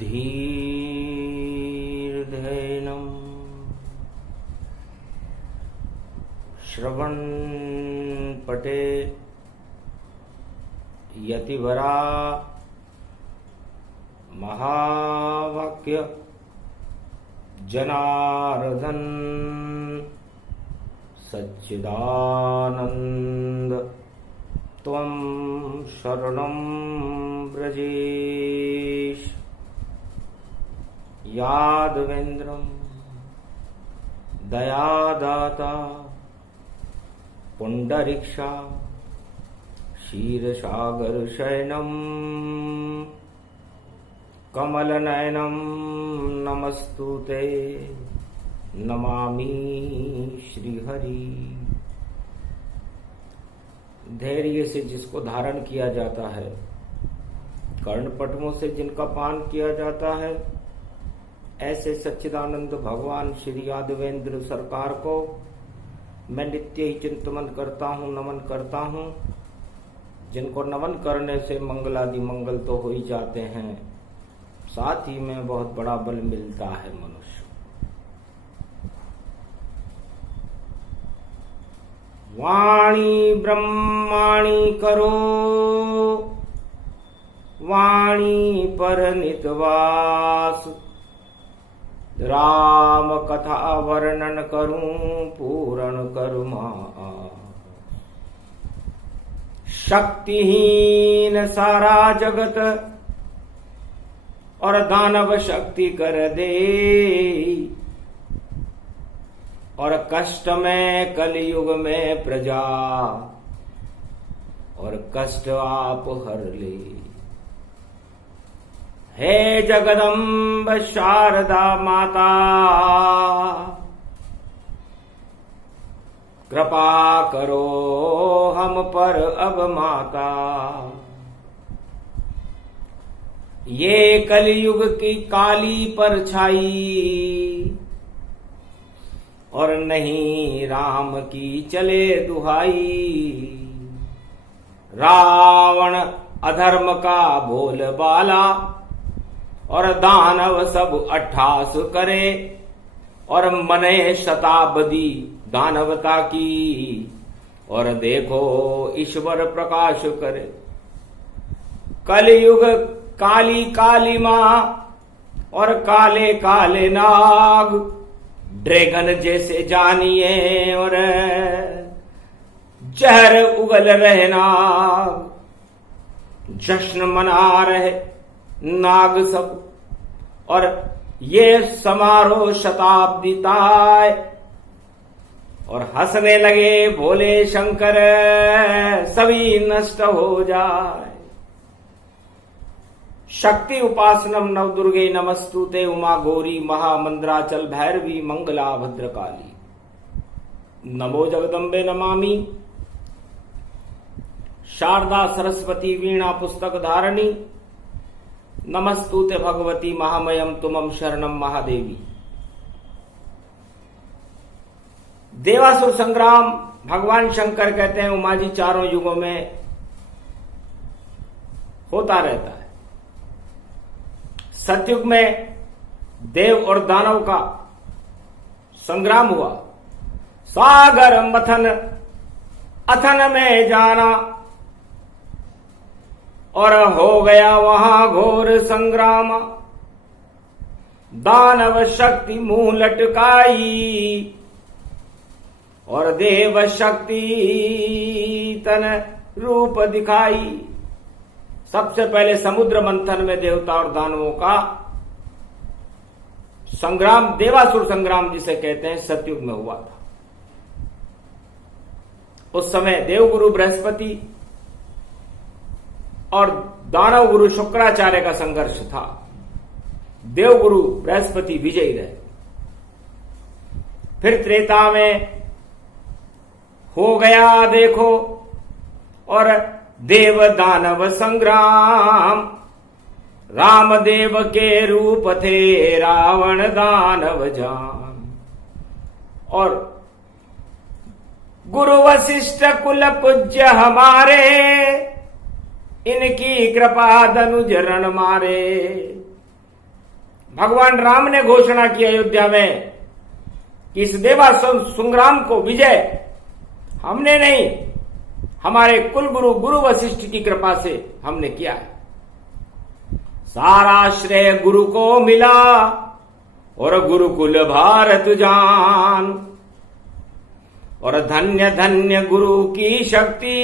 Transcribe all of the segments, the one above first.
धीर्धैनम् श्रवणपटे यतिवरा महावाक्य जनार्दन सच्चिदानंद त्वं शरणं व्रजेश। यादवेन्द्रं दयादाता पुंडरीक्षा क्षीरसागर शयनं कमलनयनं नमस्तुते नमामि श्रीहरि। धैर्य से जिसको धारण किया जाता है, कर्णपटमों से जिनका पान किया जाता है, ऐसे सच्चिदानंद भगवान श्री यादवेंद्र सरकार को मैं नित्य ही चिंतन करता हूँ, नमन करता हूँ। जिनको नमन करने से मंगलादि मंगल तो हो ही जाते हैं, साथ ही में बहुत बड़ा बल मिलता है मनुष्य। वाणी ब्रह्माणी करो, वाणी पर नितवास, राम कथा वर्णन करूं पूर्ण करुमा। शक्तिहीन सारा जगत और दानव शक्ति कर दे, और कष्ट में कलयुग में प्रजा और कष्ट आप हर ले। हे जगदम्ब शारदा माता, कृपा करो हम पर अब माता। ये कलयुग की काली परछाई, और नहीं राम की चले दुहाई। रावण अधर्म का बोलबाला, और दानव सब अट्ठास करे, और मने शताब्दी दानवता की, और देखो ईश्वर प्रकाश करे। कलयुग काली काली मां और काले काले नाग, ड्रैगन जैसे जानिए और जहर उगल रहे नाग। जश्न मना रहे नाग सब, और ये समारोह शताब्दी ताय, और हंसने लगे भोले शंकर, सभी नष्ट हो जाए। शक्ति उपासनम नव दुर्गे नमस्तुते, उमा गौरी महामंद्राचल भैरवी मंगला भद्रकाली। नमो जगदम्बे नमामि, शारदा सरस्वती वीणा पुस्तक धारणी, नमस्तुते भगवती महामयम तुमम शरणम महादेवी। देवासुर संग्राम भगवान शंकर कहते हैं उमा जी चारों युगों में होता रहता है। सतयुग में देव और दानव का संग्राम हुआ। सागर मथन अथन में जाना, और हो गया वहां घोर संग्राम। दानव शक्ति मुंह लटकाई, और देव शक्ति तन रूप दिखाई। सबसे पहले समुद्र मंथन में देवता और दानवों का संग्राम, देवासुर संग्राम जिसे कहते हैं, सतयुग में हुआ था। उस समय देवगुरु बृहस्पति और दानव गुरु शुक्राचार्य का संघर्ष था। देवगुरु बृहस्पति विजयी रहे। फिर त्रेता में हो गया देखो, और देव दानव संग्राम। रामदेव के रूप थे रावण दानव जान, और गुरु वशिष्ठ कुल पूज्य हमारे, इनकी कृपा धनुज रण मारे। भगवान राम ने घोषणा की अयोध्या में कि इस देवासुर संग्राम को विजय हमने नहीं, हमारे कुल गुरु गुरु वशिष्ठ की कृपा से हमने किया है। सारा श्रेय गुरु को मिला और गुरुकुल भारत जान, और धन्य धन्य गुरु की शक्ति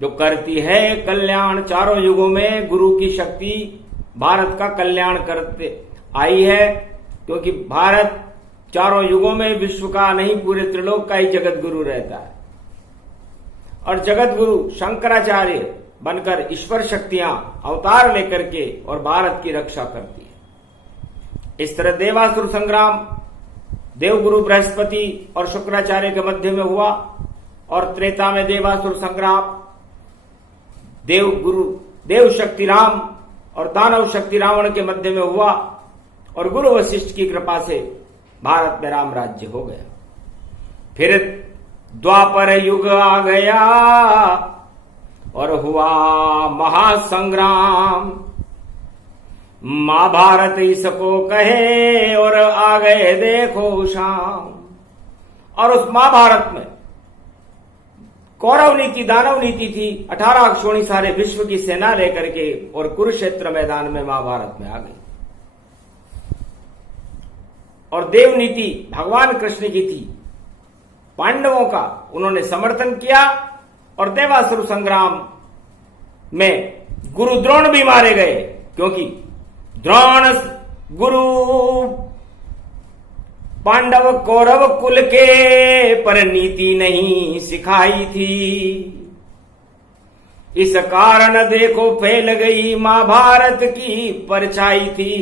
जो करती है कल्याण। चारों युगों में गुरु की शक्ति भारत का कल्याण करते आई है, क्योंकि भारत चारों युगों में विश्व का नहीं पूरे त्रिलोक का ही जगत गुरु रहता है। और जगत गुरु शंकराचार्य बनकर ईश्वर शक्तियां अवतार लेकर के और भारत की रक्षा करती है। इस तरह देवासुर संग्राम देवगुरु बृहस्पति और शुक्राचार्य के मध्य में हुआ, और त्रेता में देवासुर संग्राम देव शक्ति राम और दानव शक्ति रावण के मध्य में हुआ, और गुरु वशिष्ठ की कृपा से भारत में राम राज्य हो गया। फिर द्वापर युग आ गया और हुआ महासंग्राम। महाभारत इसको कहे और आ गए देखो शाम। और उस महाभारत में कौरव नीति दानव नीति थी, 18 अक्षोणी सारे विश्व की सेना लेकर के और कुरुक्षेत्र मैदान में महाभारत में आ गई। और देव नीति भगवान कृष्ण की थी, पांडवों का उन्होंने समर्थन किया। और देवासुर संग्राम में गुरु द्रोण भी मारे गए, क्योंकि द्रोण गुरु पांडव कौरव कुल के पर नीति नहीं सिखाई थी। इस कारण देखो फैल गई महाभारत की परछाई थी।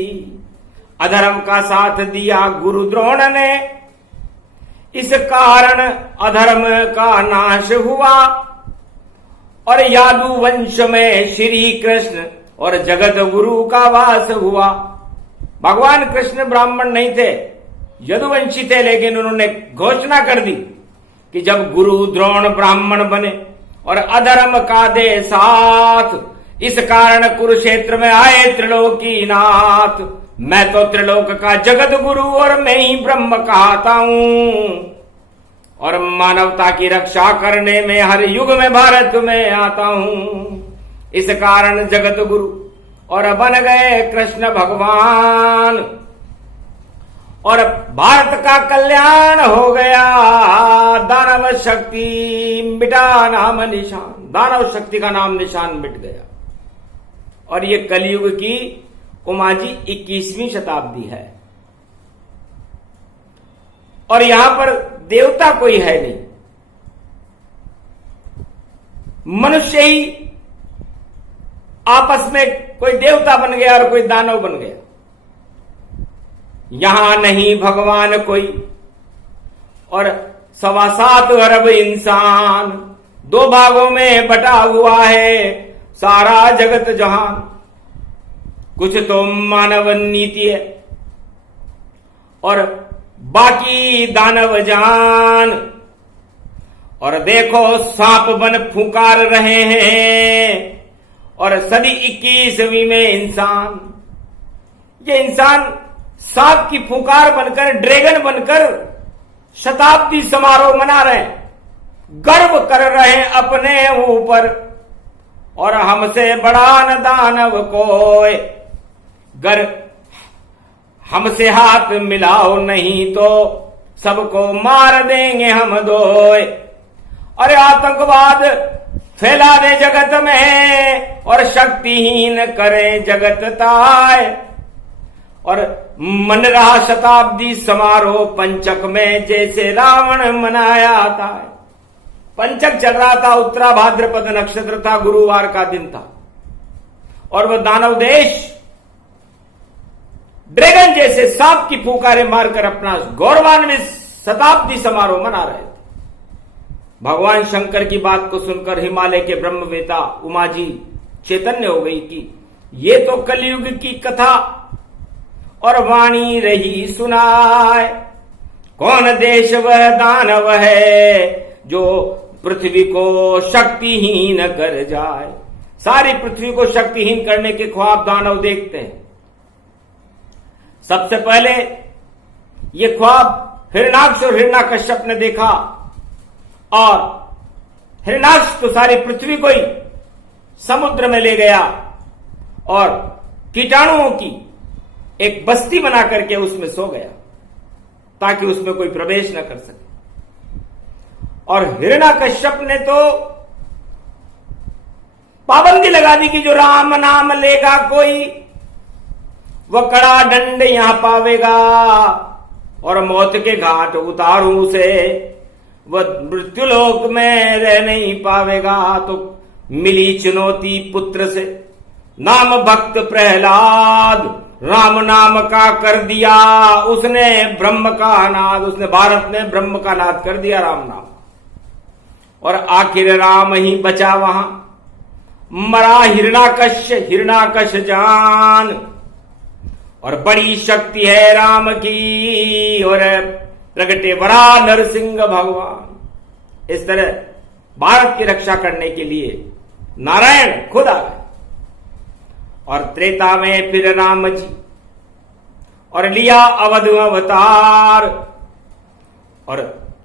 अधर्म का साथ दिया गुरु द्रोण ने, इस कारण अधर्म का नाश हुआ। और यादु वंश में श्री कृष्ण और जगत गुरु का वास हुआ। भगवान कृष्ण ब्राह्मण नहीं थे, यदुवंशी थे, लेकिन उन्होंने घोषणा कर दी कि जब गुरु द्रोण ब्राह्मण बने और अधर्म का दे साथ, इस कारण कुरुक्षेत्र में आए त्रिलोकीनाथ। मैं तो त्रिलोक का जगत गुरु और मैं ही ब्रह्म कहता हूं, और मानवता की रक्षा करने में हर युग में भारत में आता हूं। इस कारण जगत गुरु और बन गए कृष्ण भगवान, और भारत का कल्याण हो गया। दानव शक्ति मिटा नाम निशान, दानव शक्ति का नाम निशान मिट गया। और ये कलयुग की उमाजी 21वीं शताब्दी है, और यहां पर देवता कोई है नहीं, मनुष्य ही आपस में कोई देवता बन गया और कोई दानव बन गया। यहां नहीं भगवान कोई, और 7.25 अरब इंसान, 2 भागों में बटा हुआ है सारा जगत जहान। कुछ तो मानव नीति है और बाकी दानव जान। और देखो सांप बन फुकार रहे हैं, और सदी 21वीं में इंसान, ये इंसान सांप की फुकार बनकर, ड्रैगन बनकर शताब्दी समारोह मना रहे हैं, गर्व कर रहे हैं अपने ऊपर। और हमसे बड़ा न दानव कोई, गर हमसे हाथ मिलाओ नहीं तो सबको मार देंगे हम दोए। अरे आतंकवाद फैला दे जगत में और शक्तिहीन करें जगत ताय। और मन रहा शताब्दी समारोह पंचक में, जैसे रावण मनाया था। पंचक चल रहा था, उत्तरा भाद्रपद नक्षत्र था, गुरुवार का दिन था, और वह दानव देश ड्रैगन जैसे सांप की फुकारें मारकर अपना गौरवान्वित शताब्दी समारोह मना रहे थे। भगवान शंकर की बात को सुनकर हिमालय के ब्रह्मवेता उमा जी चैतन्य हो गई कि ये तो कलयुग की कथा और वाणी रही सुनाए। कौन देश वह दानव है जो पृथ्वी को शक्तिहीन कर जाए। सारी पृथ्वी को शक्तिहीन करने के ख्वाब दानव देखते हैं, सबसे पहले ये ख्वाब हिरणाक्ष और हिरण्याकश्यप ने देखा, और हिरणाक्ष तो सारी पृथ्वी को ही समुद्र में ले गया और कीटाणुओं की एक बस्ती बना करके उसमें सो गया ताकि उसमें कोई प्रवेश न कर सके। और हिरण्याकश्यप ने तो पाबंदी लगा दी कि जो राम नाम लेगा कोई वह कड़ा दंड यहां पावेगा और मौत के घाट उतारू उसे, वह मृत्युलोक में रह नहीं पावेगा। तो मिली चुनौती पुत्र से, नाम भक्त प्रहलाद, राम नाम का कर दिया उसने ब्रह्म का नाद, उसने भारत में ब्रह्म का नाद कर दिया राम नाम। और आखिर राम ही बचा वहां, मरा हिरणाकश जान। और बड़ी शक्ति है राम की और प्रगटे बड़ा नरसिंह भगवान। इस तरह भारत की रक्षा करने के लिए नारायण खुद आ गए। और त्रेता में फिर राम जी और लिया अवध अवतार, और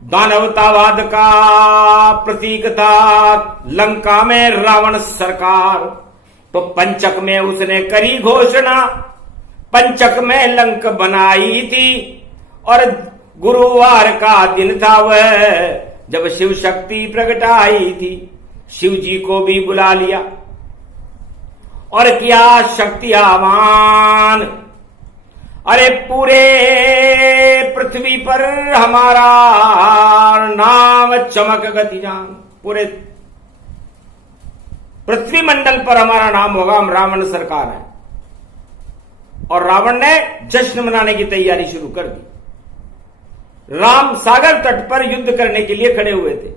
दानवतावाद का प्रतीक था लंका में रावण सरकार। तो पंचक में उसने करी घोषणा, पंचक में लंक बनाई थी। और गुरुवार का दिन था वह जब शिव शक्ति प्रगटाई थी। शिव जी को भी बुला लिया और किया शक्ति आह्वान। अरे पूरे पृथ्वी पर हमारा नाम चमक गति जान, पूरे पृथ्वी मंडल पर हमारा नाम होगा, हम रावण सरकार है। और रावण ने जश्न मनाने की तैयारी शुरू कर दी। राम सागर तट पर युद्ध करने के लिए खड़े हुए थे।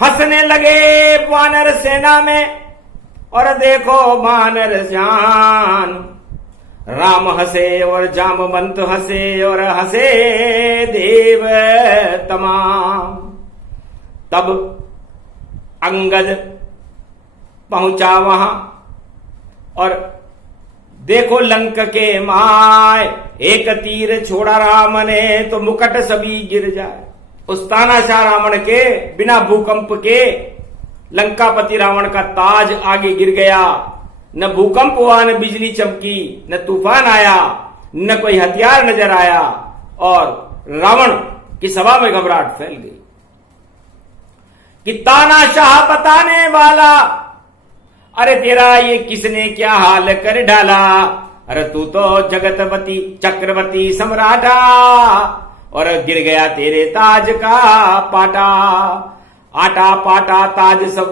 हंसने लगे वानर सेना में, और देखो वानर जान, राम हंसे और जामवंत हंसे और हंसे देव तमाम। तब अंगद पहुंचा वहां और देखो लंक के माय, एक तीर छोड़ा राम ने तो मुकट सभी गिर जाए। उस तानाशाह रावण के बिना भूकंप के लंकापति रावण का ताज आगे गिर गया। न भूकंप हुआ, न बिजली चमकी, न तूफान आया, न कोई हथियार नजर आया, और रावण की सभा में घबराहट फैल गई कि तानाशाह बताने वाला, अरे तेरा ये किसने क्या हाल कर डाला, अरे तू तो जगतपति चक्रवर्ती सम्राटा, और गिर गया तेरे ताज का पाटा। आटा पाटा ताज सब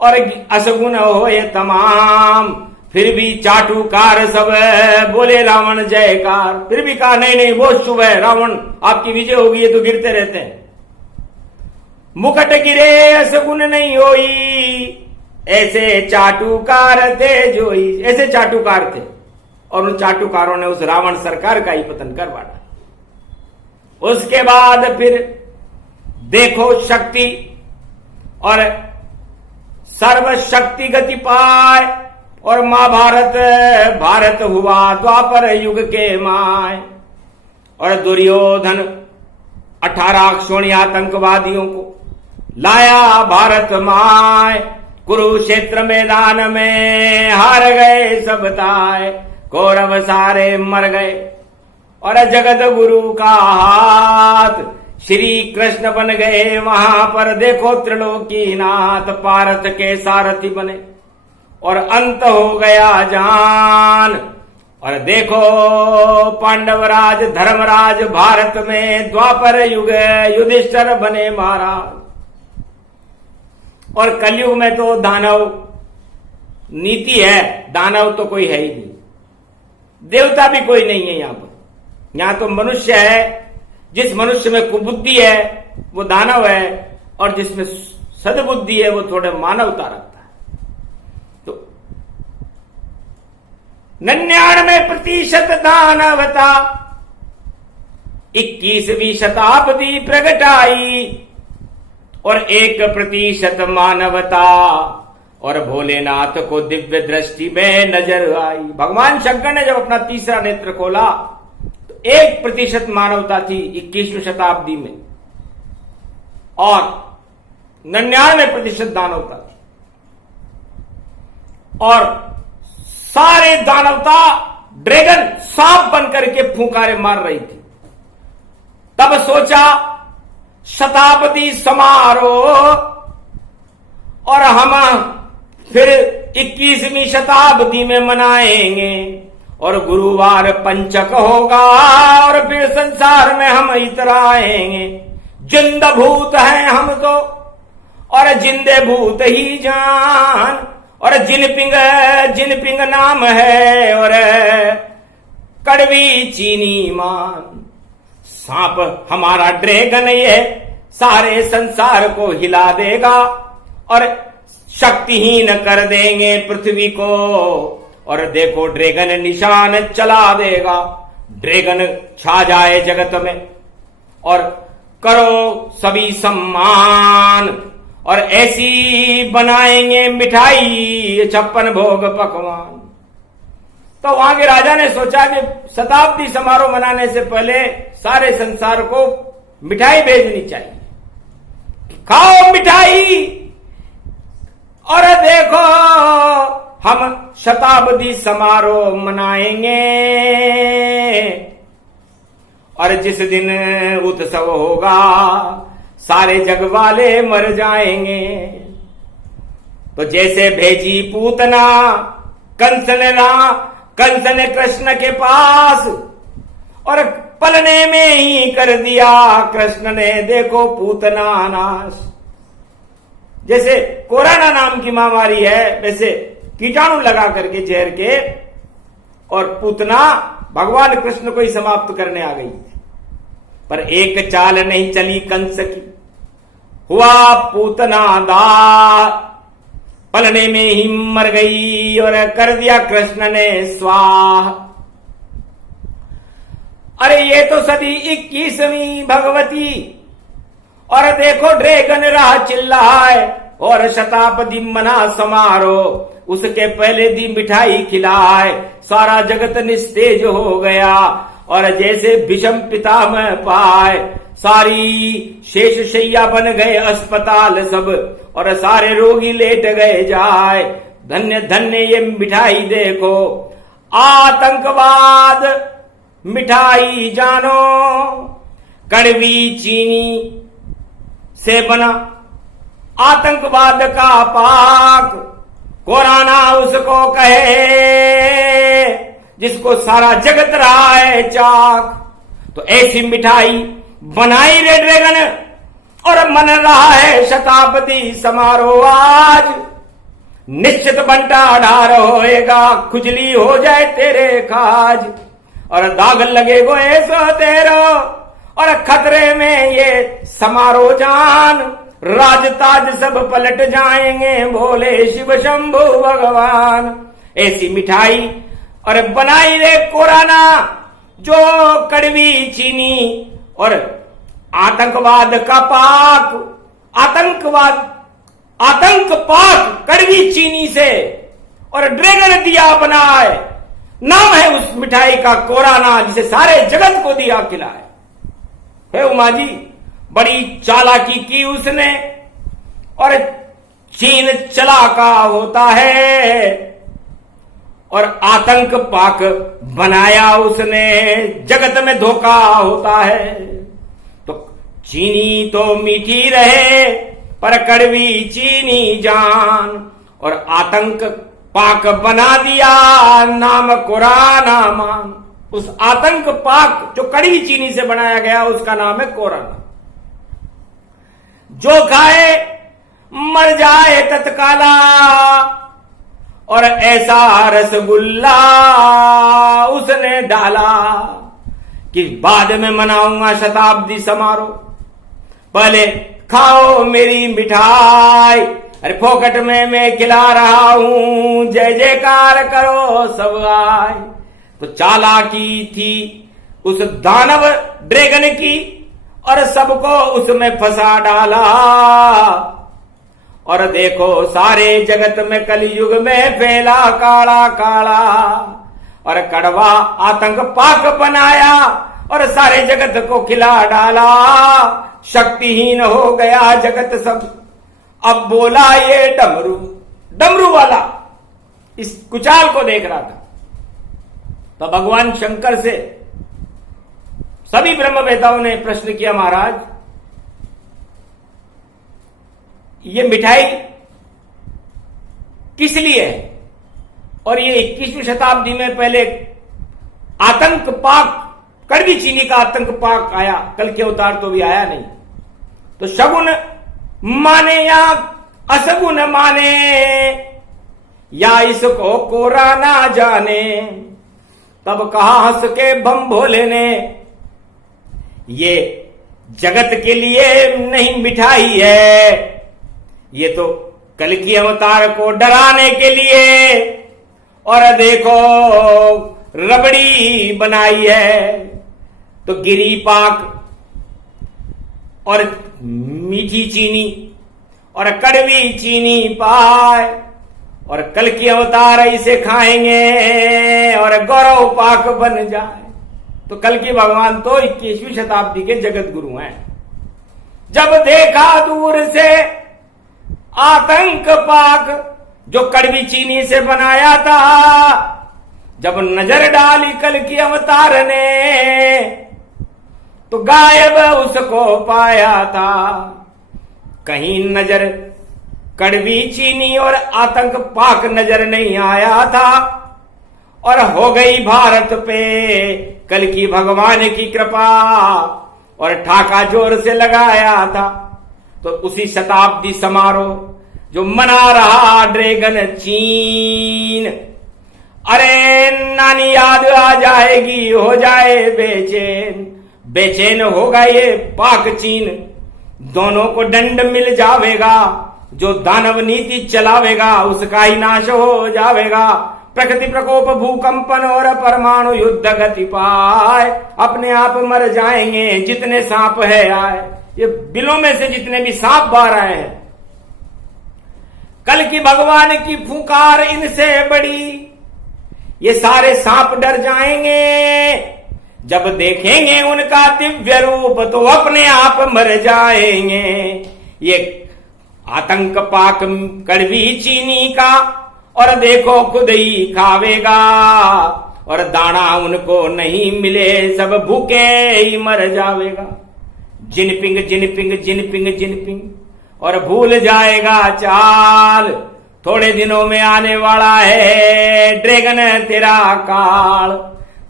और असगुन होए तमाम, फिर भी चाटुकार सब बोले रावण जयकार। फिर भी कहा नहीं नहीं बहुत शुभ है, रावण आपकी विजय होगी, ये तो गिरते रहते हैं। मुकट गिरे असगुन नहीं होई, ऐसे चाटुकार थे जोई। ऐसे चाटुकार थे और उन चाटुकारों ने उस रावण सरकार का ही पतन करवा डाला। उसके बाद फिर देखो शक्ति और सर्वशक्ति गति पाए, और महाभारत भारत हुआ द्वापर युग के माय। और दुर्योधन 18 क्षोणी आतंकवादियों को लाया भारत माय। कुरुक्षेत्र मैदान में हार गए सब ताय, कौरव सारे मर गए और जगत गुरु का हाथ श्री कृष्ण बन गए वहां पर। देखो त्रिलोकीनाथ पारथ के सारथी बने और अंत हो गया जान। और देखो पांडवराज धर्मराज भारत में द्वापर युग युधिष्ठिर बने महाराज। और कलयुग में तो दानव नीति है, दानव तो कोई है ही नहीं, देवता भी कोई नहीं है यहां पर। यहां तो मनुष्य है, जिस मनुष्य में कुबुद्धि है वो दानव है, और जिसमें सद्बुद्धि है वो थोड़े मानवता रखता है। तो 99% दानवता 21वीं शताब्दी प्रगटाई, और 1% मानवता। और भोलेनाथ को दिव्य दृष्टि में नजर आई। भगवान शंकर ने जब अपना तीसरा नेत्र खोला तो 1% मानवता थी 21वीं शताब्दी में और 99% दानवता थी और सारे दानवता ड्रैगन सांप बनकर के फुंकारे मार रही थी। तब सोचा शताब्दी समारोह और हम फिर 21वीं शताब्दी में मनाएंगे और गुरुवार पंचक होगा और फिर संसार में हम इतराएंगे। जिंद भूत हैं हम तो और जिंदे भूत ही जान और जिनपिंग नाम है और कड़वी चीनी मान। सांप हमारा ड्रैगन ये सारे संसार को हिला देगा और शक्तिहीन कर देंगे पृथ्वी को और देखो ड्रैगन निशान चला देगा। ड्रैगन छा जाए जगत में और करो सभी सम्मान और ऐसी बनाएंगे मिठाई 56 भोग पकवान। तो वहां के राजा ने सोचा कि शताब्दी समारोह मनाने से पहले सारे संसार को मिठाई भेजनी चाहिए। खाओ मिठाई और देखो हम शताब्दी समारोह मनाएंगे और जिस दिन उत्सव होगा सारे जग वाले मर जाएंगे। तो जैसे भेजी पूतना कंस ने कृष्ण के पास और पलने में ही कर दिया कृष्ण ने देखो पूतना नाश। जैसे कोरोना नाम की महामारी है वैसे कीटाणु लगा करके जहर के और पूतना भगवान कृष्ण को ही समाप्त करने आ गई थी। पर एक चाल नहीं चली कंस की, हुआ पूतना दाह, पलने में ही मर गई और कर दिया कृष्ण ने स्वाह। अरे ये तो सदी 21वीं भगवती और देखो ड्रैगन रहा चिल्लाए और शताब्दी मना समारोह उसके पहले दिन मिठाई खिलाए। सारा जगत निस्तेज हो गया और जैसे विषम पितामह पाए सारी शेष शैया बन गए अस्पताल सब और सारे रोगी लेट गए जाए। धन्य धन्य ये मिठाई देखो आतंकवाद मिठाई जानो कड़वी चीनी से बना आतंकवाद का पाक। कोरोना उसको कहे जिसको सारा जगत रहा है चाक। तो ऐसी मिठाई बनाई रे ड्रैगन और मन रहा है शताब्दी समारोह आज। निश्चित बंटा ढार होएगा खुजली हो जाए तेरे खाज और दाग लगे गो ऐसा तेरो और खतरे में ये समारोह जान। राजताज सब पलट जाएंगे भोले शिव शंभु भगवान। ऐसी मिठाई और बनाई रे कोरोना जो कड़वी चीनी और आतंकवाद का पाक। आतंक पाक कड़वी चीनी से और ड्रैगन दिया बनाए। नाम है उस मिठाई का कोरोना जिसे सारे जगत को दिया खिलाए। हे उमा जी बड़ी चालाकी की उसने और चीन चलाका होता है और आतंक पाक बनाया उसने जगत में धोखा होता है। तो चीनी तो मीठी रहे पर कड़वी चीनी जान और आतंक पाक बना दिया नाम कोरोना मान। उस आतंक पाक जो कड़वी चीनी से बनाया गया उसका नाम है कोरोना। जो खाए मर जाए तत्काला और ऐसा रसगुल्ला उसने डाला कि बाद में मनाऊंगा शताब्दी समारोह। पहले खाओ मेरी मिठाई अरे फोकट में मैं खिला रहा हूं जय जयकार करो सब आए। तो चालाकी थी उस दानव ड्रैगन की और सबको उसमें फंसा डाला। और देखो सारे जगत में कलयुग में फैला काला काला और कड़वा आतंक पाक बनाया और सारे जगत को खिला डाला, शक्तिहीन हो गया जगत सब। अब बोला ये डमरू, डमरू वाला इस कुचाल को देख रहा था। तो भगवान शंकर से सभी ब्रह्मवेताओं ने प्रश्न किया, महाराज ये मिठाई किस लिए है? और ये 21वीं शताब्दी में पहले आतंक पाक, कड़वी चीनी का आतंक पाक आया, कल के अवतार तो भी आया नहीं। तो शगुन माने या असगुन माने, या इसको कोरा ना जाने। तब कहा हंस के बम भोले ने, ये जगत के लिए नहीं मिठाई है, ये तो कल की अवतार को डराने के लिए, और देखो रबड़ी बनाई है। तो गिरी पाक और मीठी चीनी और कड़वी चीनी पाए, और कल की अवतार इसे खाएंगे और गौरव पाक बन जाए। तो कल की भगवान तो 21वीं शताब्दी के जगत गुरु हैं। जब देखा दूर से आतंक पाक जो कड़वी चीनी से बनाया था, जब नजर डाली कल की अवतार ने, तो गायब उसको पाया था। कहीं नजर कड़वी चीनी और आतंक पाक नजर नहीं आया था, और हो गई भारत पे कल की भगवान की कृपा, और ठाका जोर से लगाया था। तो उसी शताब्दी समारोह जो मना रहा ड्रैगन चीन, अरे नानी याद आ जाएगी, हो जाए बेचैन, बेचैन होगा ये पाक चीन। दोनों को दंड मिल जावेगा, जो दानव नीति चलावेगा उसका ही नाश हो जावेगा। प्रकृति प्रकोप भूकंपन और परमाणु युद्ध गति पाए, अपने आप मर जाएंगे जितने सांप है आए। ये बिलों में से जितने भी सांप बाहर आए हैं, कल की भगवान की फुकार इनसे बड़ी, ये सारे सांप डर जाएंगे। जब देखेंगे उनका दिव्य रूप तो अपने आप मर जाएंगे। ये आतंक पाक कड़वी चीनी का, और देखो खुद ही खावेगा, और दाना उनको नहीं मिले सब भूखे ही मर जावेगा। जिनपिंग जिनपिंग जिनपिंग जिनपिंग, और भूल जाएगा चाल, थोड़े दिनों में आने वाला है ड्रैगन तेरा काल।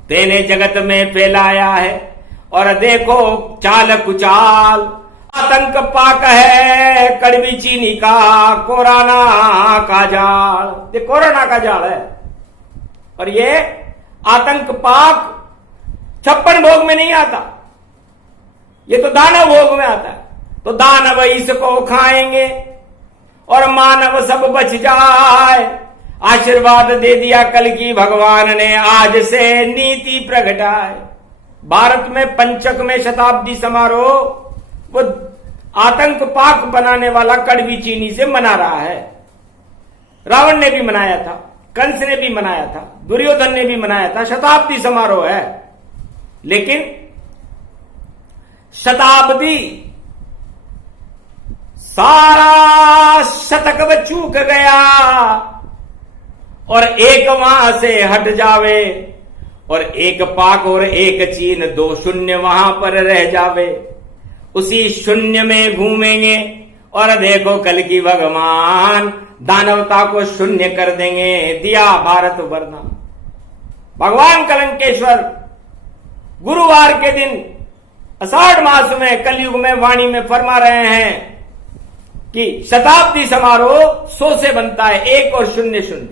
तेने जगत में फैलाया है और देखो चाल कुचाल, आतंक पाक है कड़वी चीनी का कोरोना का जाल। ये कोरोना का जाल है, और ये आतंक पाक 56 भोग में नहीं आता, ये तो दानव भोग में आता है। तो दानव इसको खाएंगे और मानव सब बच जाए। आशीर्वाद दे दिया कल की भगवान ने, आज से नीति प्रगटाए। भारत में पंचक में शताब्दी समारोह वो आतंक पाक बनाने वाला कड़वी चीनी से मना रहा है। रावण ने भी मनाया था, कंस ने भी मनाया था, दुर्योधन ने भी मनाया था, शताब्दी समारोह है। लेकिन शताब्दी सारा शतक चूक गया और एक वहां से हट जावे, और एक पाक और एक चीन, 2 शून्य वहां पर रह जावे। उसी शून्य में घूमेंगे और देखो कल की भगवान दानवता को शून्य कर देंगे। दिया भारत वरदान। भगवान कलंकेश्वर गुरुवार के दिन आषाढ़ मास में कलयुग में वाणी में फरमा रहे हैं कि शताब्दी समारोह 100 से बनता है, 1 और 0 0।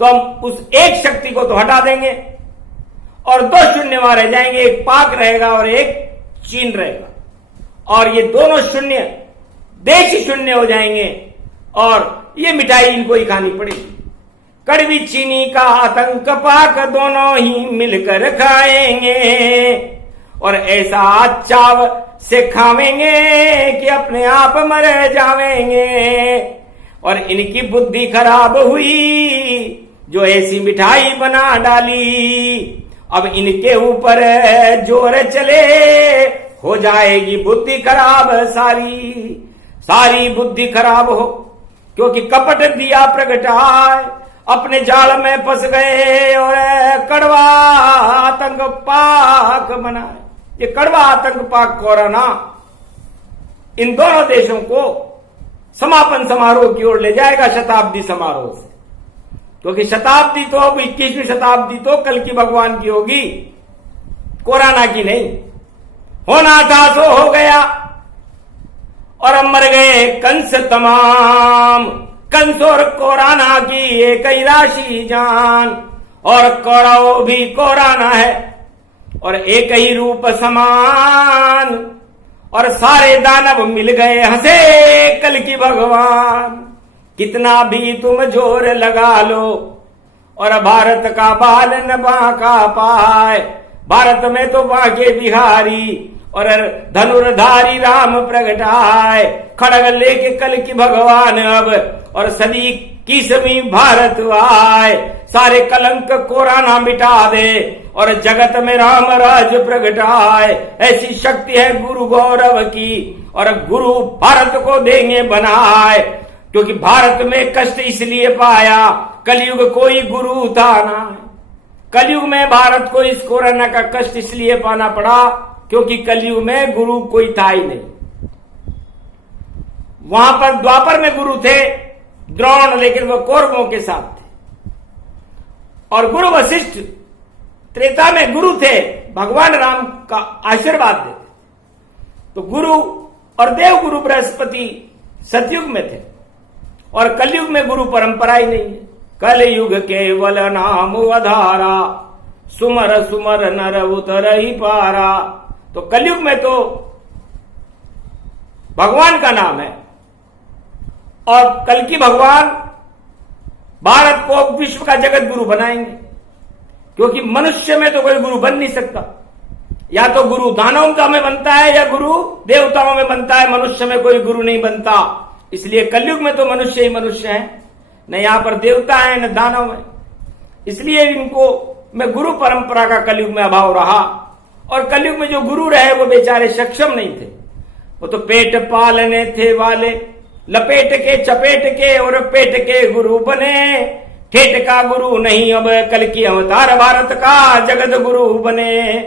तो हम उस एक शक्ति को तो हटा देंगे और 2 शून्य वहां रह जाएंगे, एक पाक रहेगा और एक चीन रहेगा, और ये दोनों शून्य देश शून्य हो जाएंगे, और ये मिठाई इनको ही खानी पड़ेगी। कड़वी चीनी का आतंक पाक दोनों ही मिलकर खाएंगे, और ऐसा चाव से खावेंगे कि अपने आप मर जावेंगे। और इनकी बुद्धि खराब हुई जो ऐसी मिठाई बना डाली, अब इनके ऊपर जोर चले, हो जाएगी बुद्धि खराब सारी, सारी बुद्धि खराब हो, क्योंकि कपट दिया प्रगटाए, अपने जाल में फंस गए और कड़वा आतंक पाक बनाए। ये कड़वा आतंक पाक कोरोना इन दोनों देशों को समापन समारोह की ओर ले जाएगा, शताब्दी समारोह से। क्योंकि शताब्दी तो अब 21वीं शताब्दी तो कल की भगवान की होगी, कोरोना की नहीं। होना था सो हो गया, और अब मर गए कंस तमाम। कंस और कोरोना की एक ही राशि जान, और कौरव भी कोरोना है, और एक ही रूप समान, और सारे दानव मिल गए हंसे कल की भगवान। कितना भी तुम जोर लगा लो, और भारत का बाल न बांका पाए। भारत में तो बांके बिहारी और धनुर्धारी राम प्रगटाए, खड़ग लेके कल की भगवान अब, और सदी की सभी भारत आए। सारे कलंक कोरोना मिटा दे, और जगत में राम राज प्रगटाए। ऐसी शक्ति है गुरु गौरव की, और गुरु भारत को देंगे बनाए। क्योंकि भारत में कष्ट इसलिए पाया, कलयुग कोई गुरु था ना। कलयुग में भारत को इस कोरोना का कष्ट इसलिए पाना पड़ा, क्योंकि कलयुग में गुरु कोई था ही नहीं। वहां पर द्वापर में गुरु थे द्रोण, लेकिन वो कौरवों के साथ थे। और गुरु वशिष्ठ त्रेता में गुरु थे, भगवान राम का आशीर्वाद देते। तो गुरु और देव गुरु बृहस्पति सतयुग में थे, और कलयुग में गुरु परंपरा ही नहीं है। कलयुग केवल नाम अधारा, सुमर सुमर नर उतर ही पारा। तो कलयुग में तो भगवान का नाम है, और कल की भगवान भारत को विश्व का जगत गुरु बनाएंगे। क्योंकि मनुष्य में तो कोई गुरु बन नहीं सकता, या तो गुरु दानवों में बनता है या गुरु देवताओं में बनता है, मनुष्य में कोई गुरु नहीं बनता। इसलिए कलयुग में तो मनुष्य ही मनुष्य है, न यहां पर देवता है न दानव है। इसलिए इनको में गुरु परंपरा का कलयुग में अभाव रहा, और कलयुग में जो गुरु रहे वो बेचारे सक्षम नहीं थे। वो तो पेट पालने थे वाले, लपेट के चपेट के और पेट के गुरु बने। ठेठ का गुरु नहीं अब कल की अवतार, भारत का जगत गुरु बने।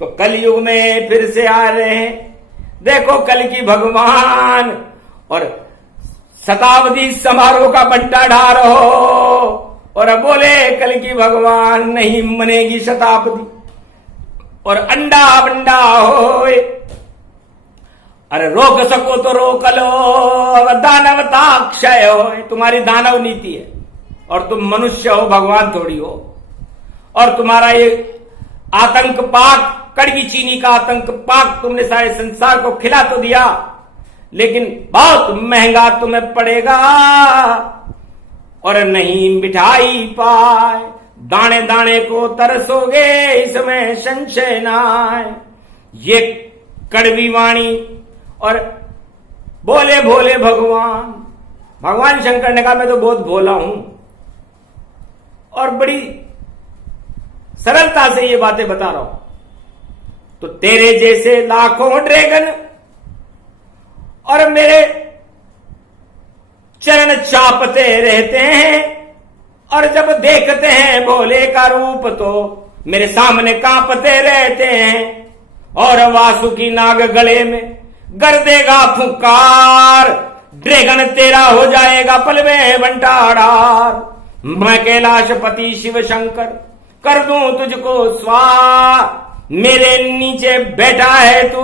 तो कलयुग में फिर से आ रहे हैं, देखो कल की भगवान, और शताब्दी समारोह का बंटा ढार हो, और बोले कल की भगवान नहीं मनेगी शताब्दी, और अंडा बंडा हो। अरे रोक सको तो रोक लो, अब दानवता क्षय हो। तुम्हारी दानव नीति है, और तुम मनुष्य हो, भगवान थोड़ी हो। और तुम्हारा ये आतंक पाक, कड़वी चीनी का आतंक पाक तुमने सारे संसार को खिला तो दिया, लेकिन बहुत महंगा तुम्हें पड़ेगा, और नहीं मिठाई पाए। दाने दाने को तरसोगे, इसमें संशय ना है। ये कड़वी वाणी, और बोले भोले भगवान। भगवान शंकर ने कहा मैं तो बहुत भोला हूं, और बड़ी सरलता से ये बातें बता रहा हूं। तो तेरे जैसे लाखों ड्रैगन और मेरे चरण चापते रहते हैं, और जब देखते हैं भोले का रूप तो मेरे सामने कांपते रहते हैं। और वासुकी नाग गले में कर देगा फुकार, ड्रैगन तेरा हो जाएगा पल में बंटाढ़ार। मैं कैलाशपति शिव शंकर कर दूं तुझको स्वार, मेरे नीचे बैठा है तू,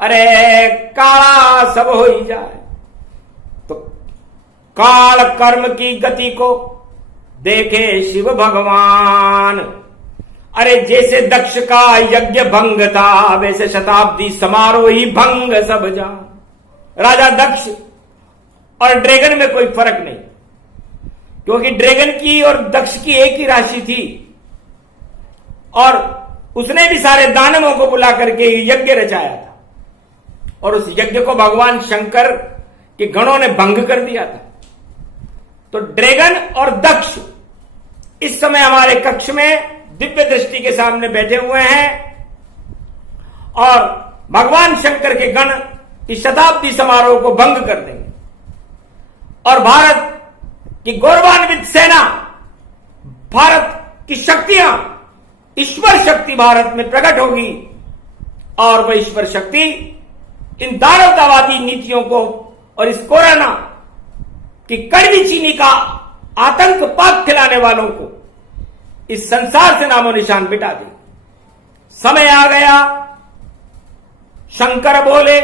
अरे काला सब हो ही जाए। तो काल कर्म की गति को देखे शिव भगवान। अरे जैसे दक्ष का यज्ञ भंग था, वैसे शताब्दी समारोह ही भंग सब जान। राजा दक्ष और ड्रैगन में कोई फर्क नहीं, क्योंकि ड्रैगन की और दक्ष की एक ही राशि थी, और उसने भी सारे दानवों को बुला करके यज्ञ रचाया था, और उस यज्ञ को भगवान शंकर के गणों ने भंग कर दिया था। तो ड्रैगन और दक्ष इस समय हमारे कक्ष में दिव्य दृष्टि के सामने बैठे हुए हैं और भगवान शंकर के गण इस शताब्दी समारोह को भंग कर देंगे और भारत की गौरवान्वित सेना, भारत की शक्तियां, ईश्वर शक्ति भारत में प्रकट होगी और वह ईश्वर शक्ति इन दानवतावादी नीतियों को और इस कोरोना की कड़वी चीनी का आतंक पाक खिलाने वालों को इस संसार से नामो निशान मिटा दे। समय आ गया, शंकर बोले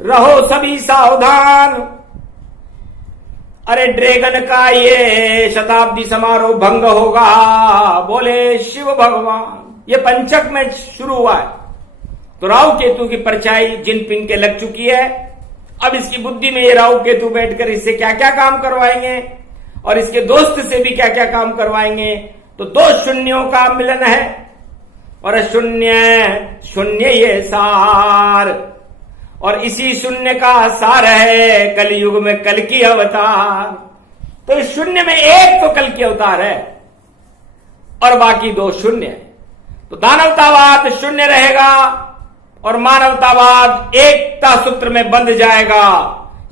रहो सभी सावधान। अरे ड्रैगन का ये शताब्दी समारोह भंग होगा, बोले शिव भगवान। ये पंचक में शुरू हुआ है तो राहु केतु की परछाई जिनपिंग के लग चुकी है। अब इसकी बुद्धि में ये राहु केतु बैठकर इससे क्या क्या काम करवाएंगे और इसके दोस्त से भी क्या क्या काम करवाएंगे। तो दो शून्यों का मिलन है और शून्य शून्य ये सार, और इसी शून्य का सार है कलयुग में कल की अवतार। तो इस शून्य में एक तो कल की अवतार है और बाकी दो शून्य है। तो दानवतावाद शून्य रहेगा और मानवतावाद एकता सूत्र में बंध जाएगा।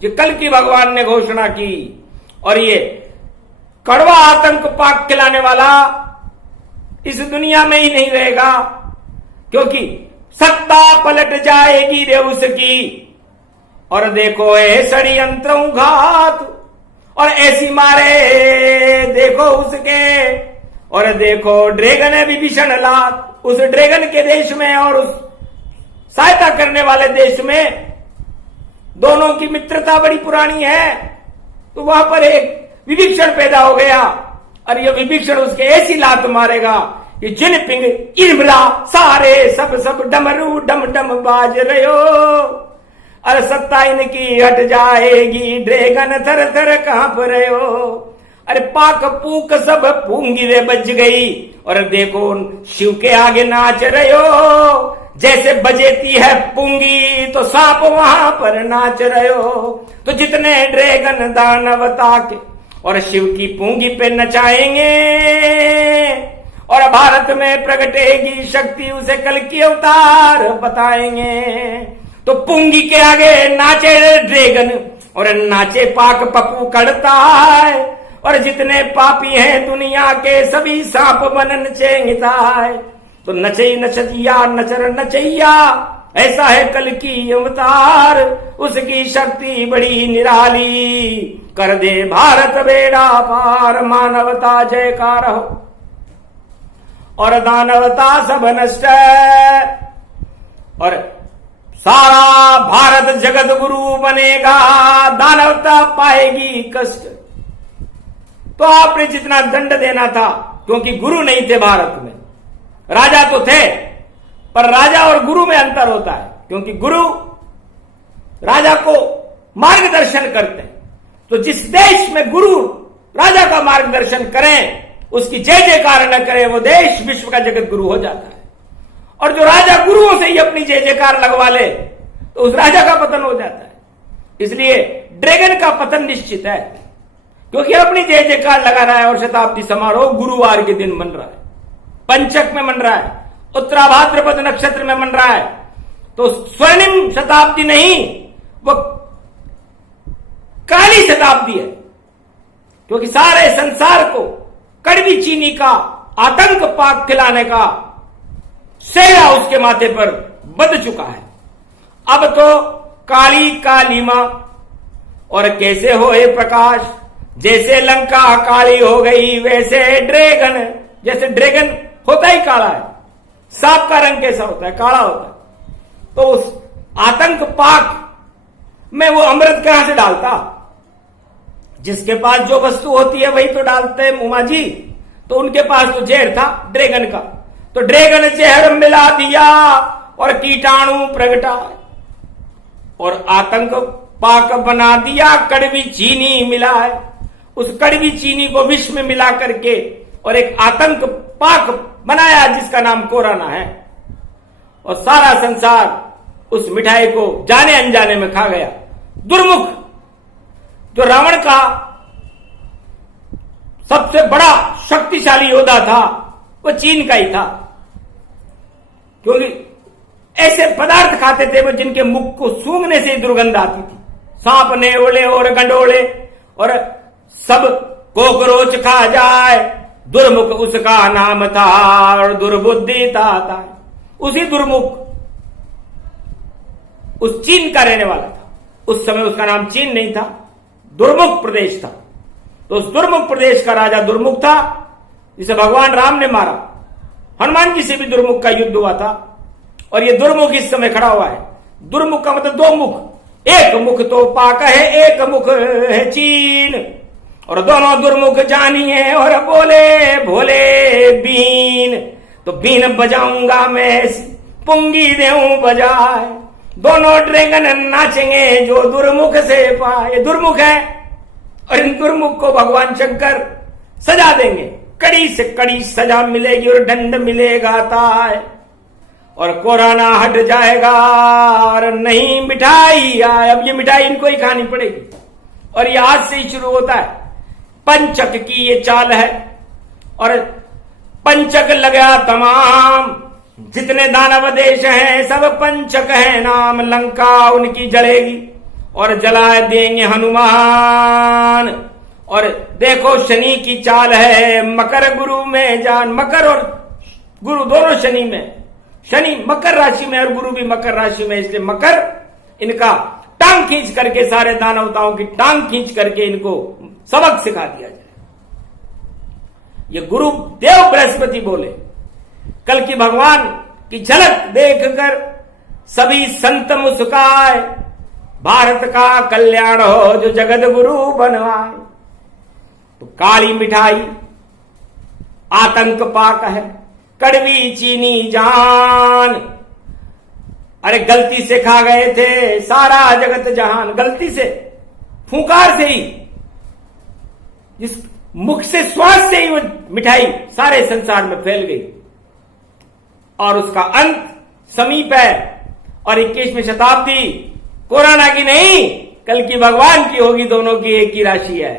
ये कल की भगवान ने घोषणा की और ये कड़वा आतंक पाक खिलाने वाला इस दुनिया में ही नहीं रहेगा, क्योंकि सत्ता पलट जाएगी रे उसकी। और देखो ए षड्यंत्र घात और ऐसी मारे देखो उसके, और देखो ड्रैगन है विभीषण लात। उस ड्रैगन के देश में और उस सहायता करने वाले देश में दोनों की मित्रता बड़ी पुरानी है। तो वहां पर एक विभीषण पैदा हो गया और ये विभीषण उसके ऐसी लात मारेगा ये जिनपिंग इर्मला सारे सब डमरू डम डम बाज रहे हो। अरे सत्ता इनकी हट जाएगी, ड्रैगन थर थर कांप रहे हो। अरे पाक पूक सब पूंगी रे बज गई और देखो शिव के आगे नाच रहे हो। जैसे बजेती है पूंगी तो सांप वहां पर नाच रहे हो। तो जितने ड्रैगन दानवता के और शिव की पूंगी पे नचाएंगे और भारत में प्रगटेगी शक्ति, उसे कल की अवतार बताएंगे। तो पूंगी के आगे नाचे ड्रैगन और नाचे पाक पप्पू कड़ता है, और जितने पापी हैं दुनिया के सभी सांप बन नचेंगता है। तो नचे नचतिया नचर नचैया, ऐसा है कल की अवतार। उसकी शक्ति बड़ी निराली, कर दे भारत बेड़ा पार। मानवता जयकार हो और दानवता सब नष्ट, और सारा भारत जगत गुरु बनेगा, दानवता पाएगी कष्ट। तो आपने जितना दंड देना था, क्योंकि गुरु नहीं थे भारत में, राजा तो थे पर राजा और गुरु में अंतर होता है, क्योंकि गुरु राजा को मार्गदर्शन करते हैं। तो जिस देश में गुरु राजा का मार्गदर्शन करें, उसकी जय जयकार न करे, वो देश विश्व का जगत गुरु हो जाता है। और जो राजा गुरुओं से ही अपनी जय जयकार लगवा ले तो उस राजा का पतन हो जाता है। इसलिए ड्रैगन का पतन निश्चित है, क्योंकि अपनी जय जयकार लगा रहा है। और शताब्दी समारोह गुरुवार के दिन मन रहा है, पंचक में मन रहा है, उत्तराभाद्रपद नक्षत्र में मन रहा है। तो स्वर्णिम शताब्दी नहीं, वो काली शताब्दी है, क्योंकि सारे संसार को कड़वी चीनी का आतंक पाक खिलाने का सेरा उसके माथे पर बंध चुका है। अब तो काली कालीमा और कैसे होए प्रकाश। जैसे लंका काली हो गई वैसे ड्रैगन, जैसे ड्रैगन होता ही काला है, सांप का रंग कैसा होता है? काला होता है। तो उस आतंक पाक में वो अमृत कहां से डालता? जिसके पास जो वस्तु होती है वही तो डालते हैं उमा जी। तो उनके पास तो जहर था ड्रैगन का, तो ड्रैगन जहर मिला दिया और कीटाणु प्रगटा और आतंक पाक बना दिया। कड़वी चीनी मिला है, उस कड़वी चीनी को विष में मिला करके और एक आतंक पाक बनाया जिसका नाम कोरोना है। और सारा संसार उस मिठाई को जाने अनजाने में खा गया। दुर्मुख जो रावण का सबसे बड़ा शक्तिशाली योद्धा था, वो चीन का ही था, क्योंकि ऐसे पदार्थ खाते थे वो जिनके मुख को सूंघने से ही दुर्गंध आती थी। सांप नेवले और गंडोले और सब कोकरोच खा जाए, दुर्मुख उसका नाम था और दुर्बुद्धि था। उसी दुर्मुख उस चीन का रहने वाला था। उस समय उसका नाम चीन नहीं था, दुर्मुख प्रदेश था। तो उस दुर्मुख प्रदेश का राजा दुर्मुख था, जिसे भगवान राम ने मारा। हनुमान जी से भी दुर्मुख का युद्ध हुआ था, और ये दुर्मुख इस समय खड़ा हुआ है। दुर्मुख का मतलब दो मुख, एक मुख तो पाक है, एक मुख है चीन, और दोनों दुर्मुख जानिए और बोले भोले बीन। तो बीन बजाऊंगा मैं, पुंगी देऊं बजाए, दोनों ड्रैगन नाचेंगे जो दुर्मुख से पाए। दुर्मुख है, और इन दुर्मुख को भगवान शंकर सजा देंगे, कड़ी से कड़ी सजा मिलेगी और दंड मिलेगा ताय, और कोरोना हट जाएगा और नहीं मिठाई आए। अब ये मिठाई इनको ही खानी पड़ेगी, और ये आज से ही शुरू होता है। पंचक की ये चाल है, और पंचक लगा तमाम, जितने दानव देश हैं सब पंचक है नाम। लंका उनकी जलेगी और जला देंगे हनुमान। और देखो शनि की चाल है, मकर गुरु में जान। मकर और गुरु दोनों शनि में, शनि मकर राशि में और गुरु भी मकर राशि में, इसलिए मकर इनका टांग खींच करके, सारे दानवताओं की टांग खींच करके इनको सबक सिखा दिया जाए। ये गुरु देव बृहस्पति बोले, कल की भगवान की झलक देखकर सभी संत मुस्काए, भारत का कल्याण हो जो जगत गुरु बनवाए। तो काली मिठाई आतंक पाक है, कड़वी चीनी जान। अरे गलती से खा गए थे सारा जगत जहान, गलती से, फूंकार से ही, जिस मुख से श्वास से ही वो मिठाई सारे संसार में फैल गई, और उसका अंत समीप है। और 21वीं शताब्दी कोरोना की नहीं, कल की भगवान की होगी, दोनों की एक ही राशि है।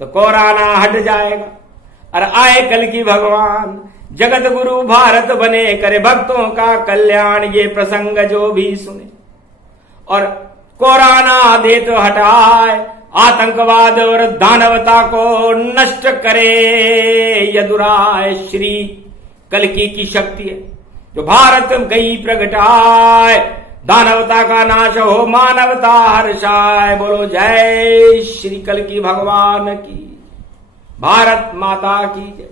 तो कोरोना हट जाएगा और आए कल की भगवान, जगत गुरु भारत बने, करे भक्तों का कल्याण। ये प्रसंग जो भी सुने और कोरोना दे तो हटाए, आतंकवाद और दानवता को नष्ट करे यदुराय। श्री कल्कि की शक्ति है जो भारत गई प्रगटाए, दानवता का नाश हो मानवता हर्षाय। बोलो जय श्री कल्कि भगवान की, भारत माता की जय।